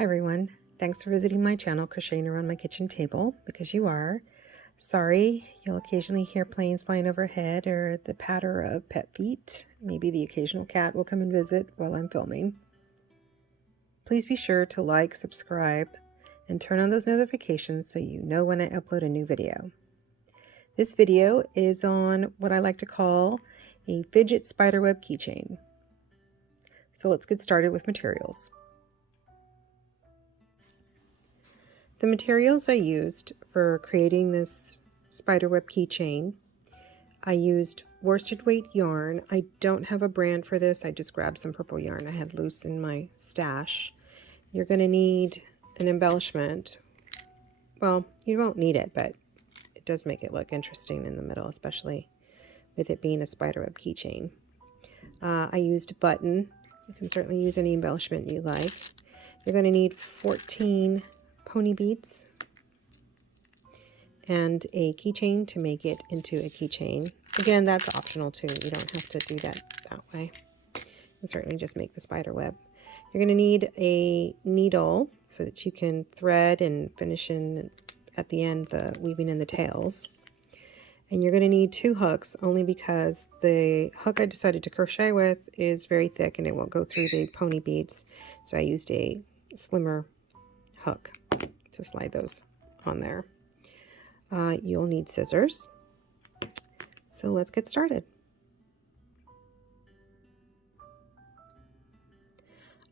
Hi everyone, thanks for visiting my channel, Crocheting Around My Kitchen Table, because you are. Sorry, you'll occasionally hear planes flying overhead or the patter of pet feet. Maybe the occasional cat will come and visit while I'm filming. Please be sure to like, subscribe, and turn on those notifications so you know when I upload a new video. This video is on what I like to call a Fidget Spiderweb keychain. So let's get started with materials. The materials I used for creating this spiderweb keychain, I used worsted weight yarn. I don't have a brand for this. I just grabbed some purple yarn I had loose in my stash. You're going to need an embellishment. Well, you won't need it, but it does make it look interesting in the middle, especially with it being a spiderweb keychain. I used a button. You can certainly use any embellishment you like. You're going to need 14 pony beads and a keychain to make it into a keychain. Again, that's optional too. You don't have to do that way. You can certainly just make the spider web. You're going to need a needle so that you can thread and finish in at the end the weaving in the tails. And you're going to need 2 hooks, only because the hook I decided to crochet with is very thick and it won't go through the pony beads. So I used a slimmer hook to slide those on there. You'll need scissors. So let's get started.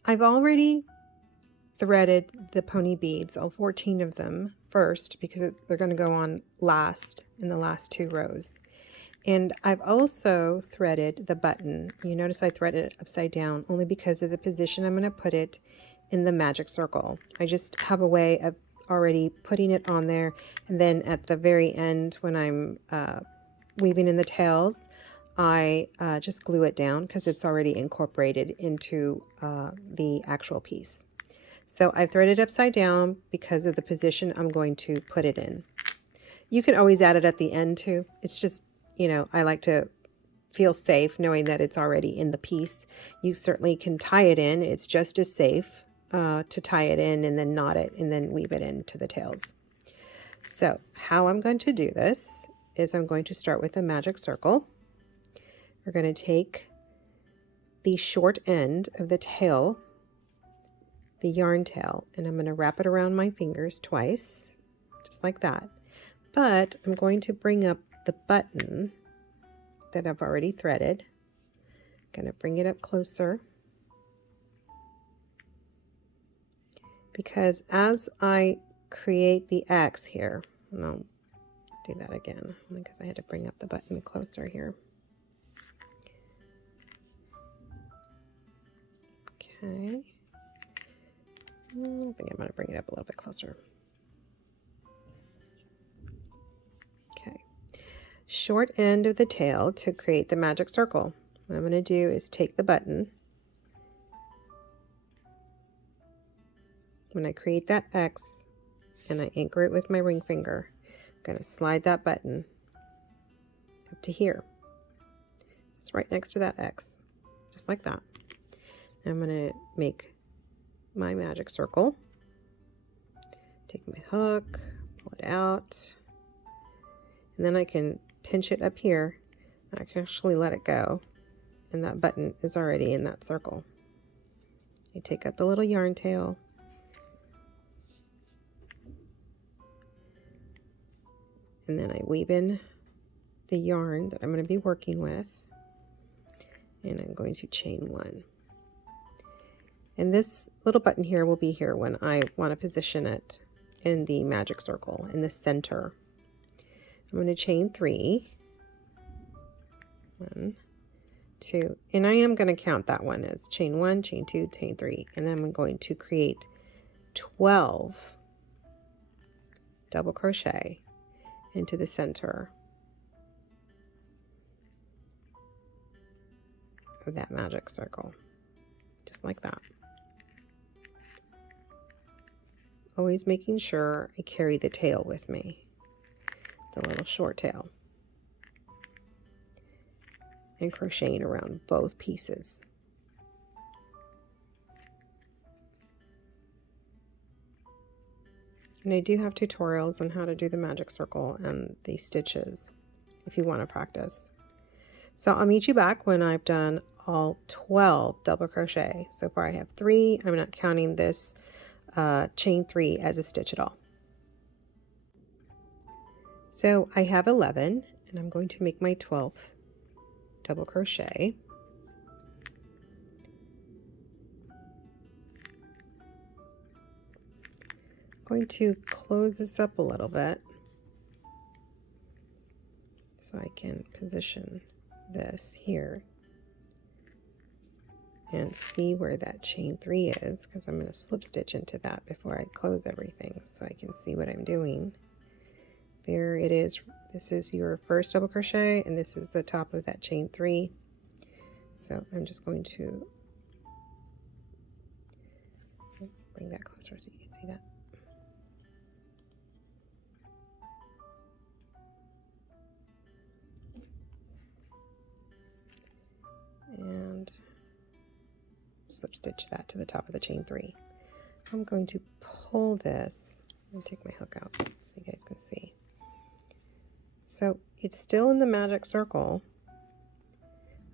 I've already threaded the pony beads, all 14 of them, first because they're going to go on last in the last 2 rows. And I've also threaded the button. You notice I threaded it upside down only because of the position I'm going to put it in the magic circle. I just have a way of already putting it on there, and then at the very end when I'm weaving in the tails, I just glue it down because it's already incorporated into the actual piece. So I've threaded upside down because of the position I'm going to put it in. You can always add it at the end too. It's just, you know, I like to feel safe knowing that it's already in the piece. You certainly can tie it in. It's just as safe to tie it in and then knot it and then weave it into the tails. So how I'm going to do this is I'm going to start with a magic circle. We're going to take the short end of the tail, the yarn tail, and I'm going to wrap it around my fingers twice, just like that. But I'm going to bring up the button that I've already threaded. I'm going to bring it up closer, because as I create the X here, and I'll do that again because I had to bring up the button closer here. Okay. I think I'm going to bring it up a little bit closer. Okay. Short end of the tail to create the magic circle. What I'm going to do is take the button. When I create that X and I anchor it with my ring finger, I'm going to slide that button up to here. It's right next to that X, just like that. I'm going to make my magic circle. Take my hook, pull it out, and then I can pinch it up here. I can actually let it go, and that button is already in that circle. I take out the little yarn tail, and then I weave in the yarn that I'm going to be working with, and I'm going to chain 1. And this little button here will be here when I want to position it in the magic circle in the center. I'm going to chain 3. 1, 2, and I am going to count that one as chain 1, chain 2, chain 3, and then I'm going to create 12 double crochet into the center of that magic circle, just like that. Always making sure I carry the tail with me, the little short tail, and crocheting around both pieces. And I do have tutorials on how to do the magic circle and the stitches if you want to practice. So I'll meet you back when I've done all 12 double crochet. So far I have 3. I'm not counting this chain 3 as a stitch at all. So I have 11 and I'm going to make my 12th double crochet. I'm going to close this up a little bit so I can position this here and see where that chain 3 is, because I'm going to slip stitch into that before I close everything so I can see what I'm doing. There it is. This is your first double crochet and this is the top of that chain 3. So I'm just going to bring that closer so you can see that. And slip stitch that to the top of the chain 3. I'm going to pull this and take my hook out so you guys can see. So it's still in the magic circle.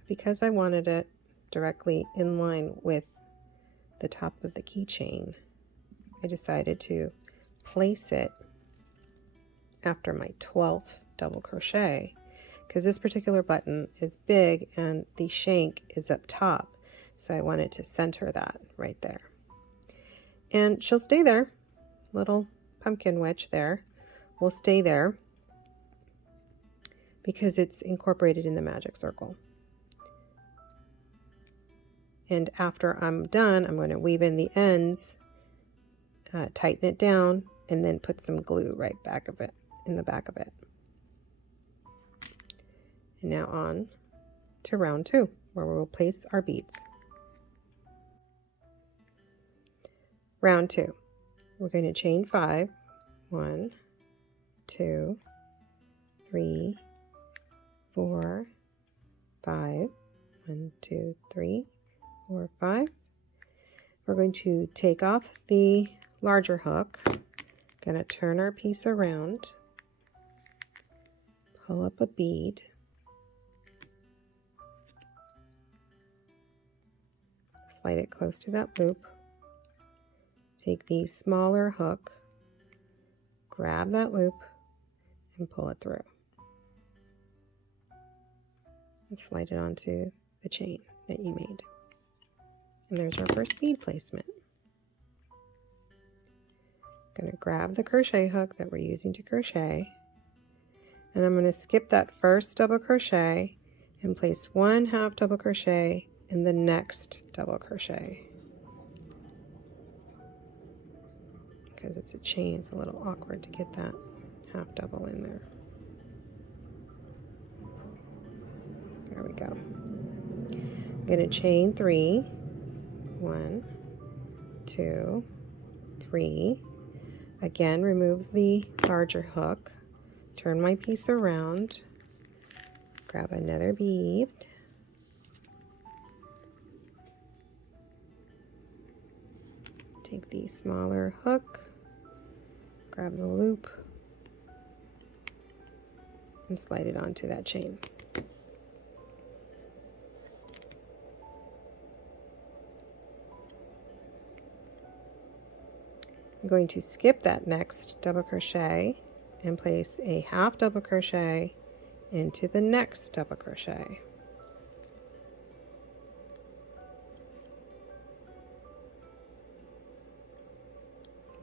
Because I wanted it directly in line with the top of the keychain, I decided to place it after my 12th double crochet, because this particular button is big and the shank is up top, so I wanted to center that right there. And she'll stay there. Little pumpkin witch there will stay there because it's incorporated in the magic circle. And after I'm done, I'm going to weave in the ends, tighten it down, and then put some glue right back of it, in the back of it. And now on to round 2, where we will place our beads. Round 2, we're going to chain 5. 1, 2, 3, 4, 5. 1, 2, 3, 4, 5. We're going to take off the larger hook. Going to turn our piece around, pull up a bead, slide it close to that loop, take the smaller hook, grab that loop, and pull it through. And slide it onto the chain that you made. And there's our first bead placement. I'm going to grab the crochet hook that we're using to crochet, and I'm going to skip that first double crochet and place 1 half double crochet in the next double crochet. Because it's a chain, it's a little awkward to get that half double in there. There we go. I'm going to chain 3. 1, 2, 3. Again, remove the larger hook, turn my piece around, grab another bead, take the smaller hook, grab the loop, and slide it onto that chain. I'm going to skip that next double crochet and place a half double crochet into the next double crochet.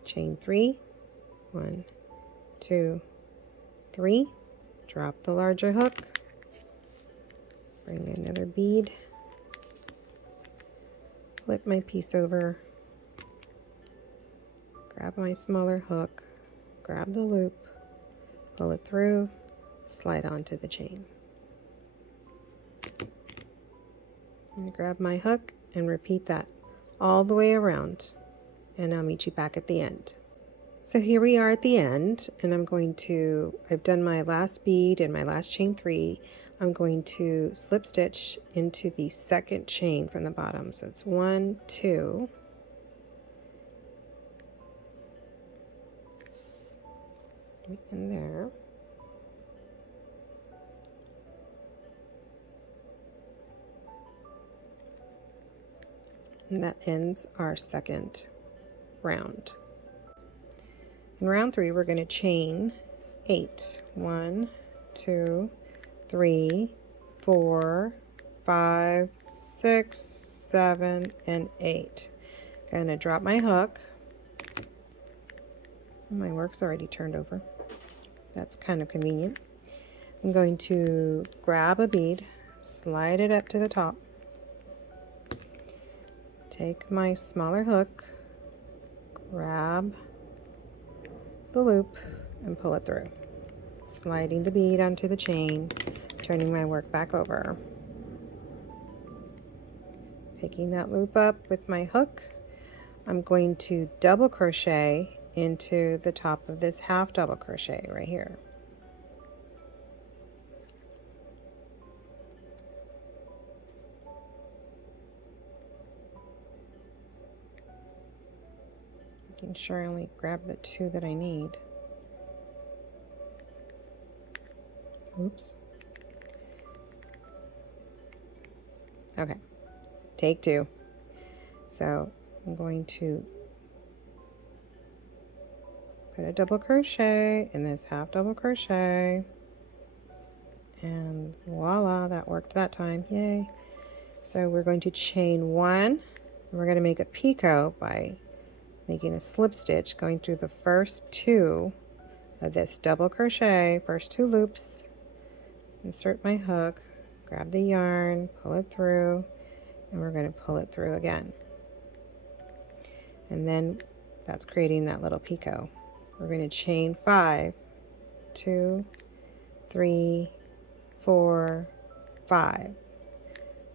Chain 3, 1, 2, 3, drop the larger hook, bring another bead, flip my piece over, grab my smaller hook, grab the loop, pull it through, slide onto the chain. And grab my hook and repeat that all the way around, and I'll meet you back at the end. So here we are at the end, and I've done my last bead and my last chain 3. I'm going to slip stitch into the second chain from the bottom. So it's 1, 2, right in there. And that ends our second round. In round 3, we're going to chain 8. 1, 2, 3, 4, 5, 6, 7, and 8. Going to drop my hook. My work's already turned over. That's kind of convenient. I'm going to grab a bead, slide it up to the top, take my smaller hook, grab the loop, and pull it through, sliding the bead onto the chain, turning my work back over, picking that loop up with my hook. I'm going to double crochet into the top of this half double crochet right here. Making sure I only grab the 2 that I need. Oops. Okay, take 2. So I'm going to put a double crochet in this half double crochet, and voila, that worked that time. Yay. So we're going to chain 1, and we're going to make a picot by making a slip stitch going through the first 2 of this double crochet, first 2 loops. Insert my hook, grab the yarn, pull it through, and we're going to pull it through again. And then that's creating that little picot. We're going to chain 5, 2, 3, 4, 5.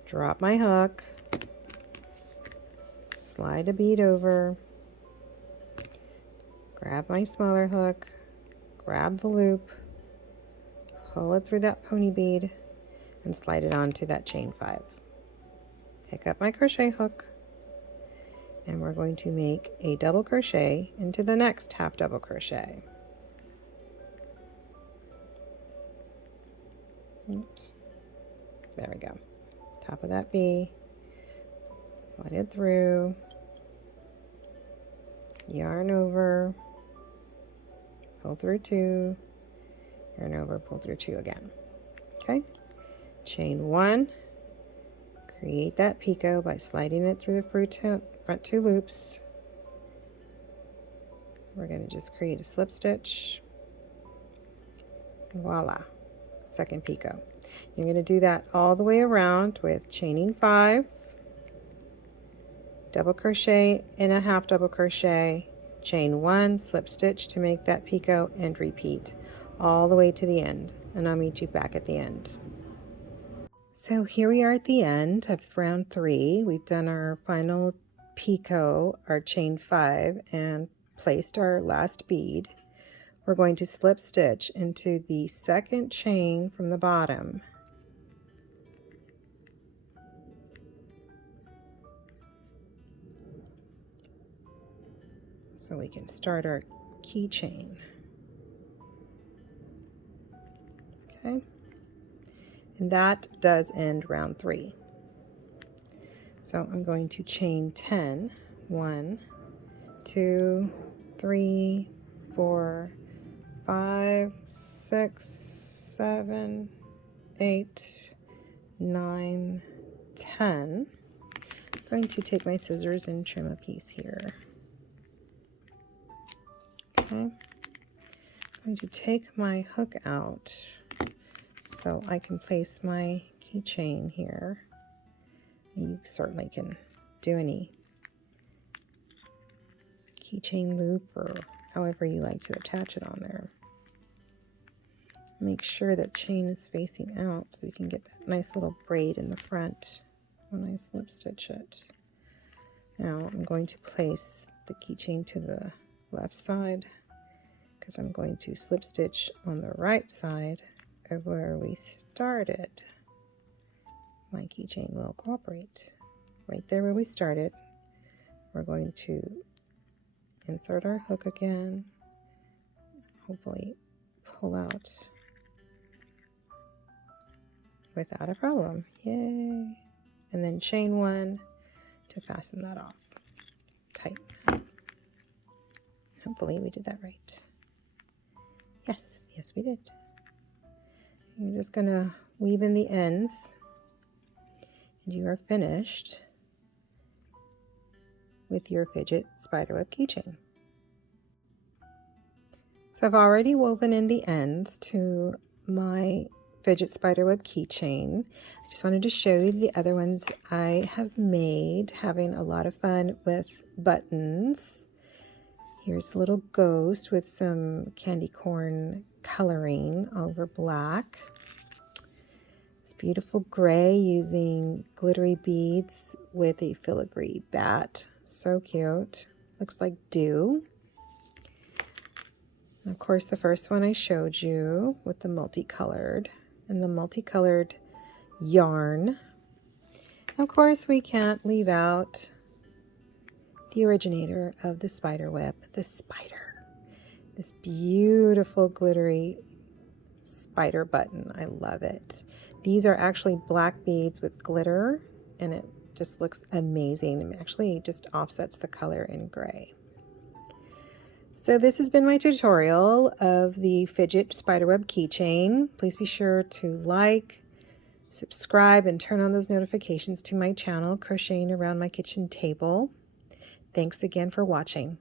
Drop my hook, slide a bead over, grab my smaller hook, grab the loop, pull it through that pony bead, and slide it onto that chain 5. Pick up my crochet hook, and we're going to make a double crochet into the next half double crochet. Oops. There we go. Top of that V, let it through, yarn over, pull through 2, yarn over, pull through 2 again. Okay, chain 1, create that picot by sliding it through the front 2 loops. We're going to just create a slip stitch. Voila, second picot. You're going to do that all the way around with chaining 5, double crochet in a half double crochet, chain 1, slip stitch to make that picot, and repeat all the way to the end, and I'll meet you back at the end. So here we are at the end of round 3. We've done our final picot, our chain 5, and placed our last bead. We're going to slip stitch into the second chain from the bottom. So we can start our keychain. Okay, and that does end round 3. So I'm going to chain 10. 1, 2, 3, 4, 5, 6, 7, 8, 9, 10. I'm going to take my scissors and trim a piece here. Okay, I'm going to take my hook out so I can place my keychain here. You certainly can do any keychain loop or however you like to attach it on there. Make sure that chain is facing out so you can get that nice little braid in the front when I slip stitch it. Now I'm going to place the keychain to the left side because I'm going to slip stitch on the right side of where we started. My keychain will cooperate. Right there where we started, we're going to insert our hook again, hopefully pull out without a problem. Yay. And then chain 1 to fasten that off. Tighten that. Hopefully we did that right. Yes, yes we did. You're just going to weave in the ends and you are finished with your Fidget Spiderweb keychain. So I've already woven in the ends to my Fidget Spiderweb keychain. I just wanted to show you the other ones I have made, having a lot of fun with buttons. Here's a little ghost with some candy corn coloring over black. This beautiful gray using glittery beads with a filigree bat. So cute. Looks like dew. And of course, the first one I showed you with the multicolored and the multicolored yarn. Of course, we can't leave out the originator of the spider web, the spider. This beautiful glittery spider button. I love it. These are actually black beads with glitter, and it just looks amazing. It actually just offsets the color in gray. So this has been my tutorial of the Fidget Spiderweb keychain. Please be sure to like, subscribe, and turn on those notifications to my channel, Crocheting Around My Kitchen Table. Thanks again for watching.